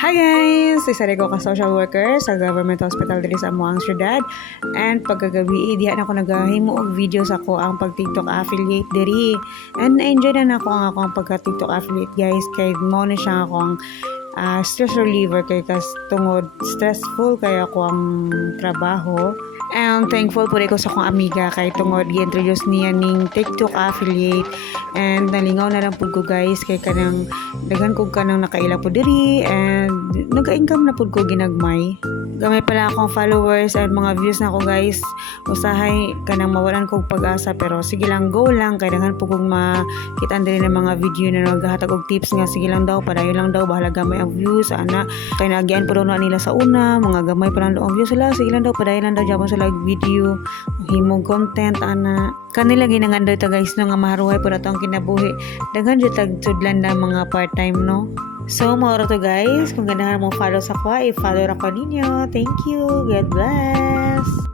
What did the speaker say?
Hi guys! Isa rin ko ka social worker sa government hospital diri sa Muang Syudad. And pagkagabi, diha na ako naghahimo og video sa ko ang pag-TikTok affiliate diri. And na-enjoy na ako ang pagka-TikTok affiliate guys. Kay mo na siya akong stress reliever kay kas tungod stressful kaya ako ang trabaho. And thankful po ko sa akong amiga kay tungod i-introduce niya ning TikTok affiliate. And nalingaw na lang po ko guys kay kanang daghan ko kanang nakaila po diri and nag-income na po ko ginagmay. Gamay pala akong followers and mga views na ako guys. Usahay kanang mawalan kog pag-asa pero sige lang go lang kay daghan po kog makitaan diri ng mga video na naghatag og tips nga sige lang daw padayon lang daw bahala gamay ang views ana kay naagian po daw na nila sa una mga gamay pa lang daw ang views sila sige lang daw padayon lang daw jabon sila video himong content ana kanila ginangan daw ta guys no nga maharuhay po na to ang kinabuhi daghan jud tag tudlan na mga part time no. So, maura to guys. Kung ganahan mo follow sa kwa, i-follow ako ninyo. Thank you. God bless.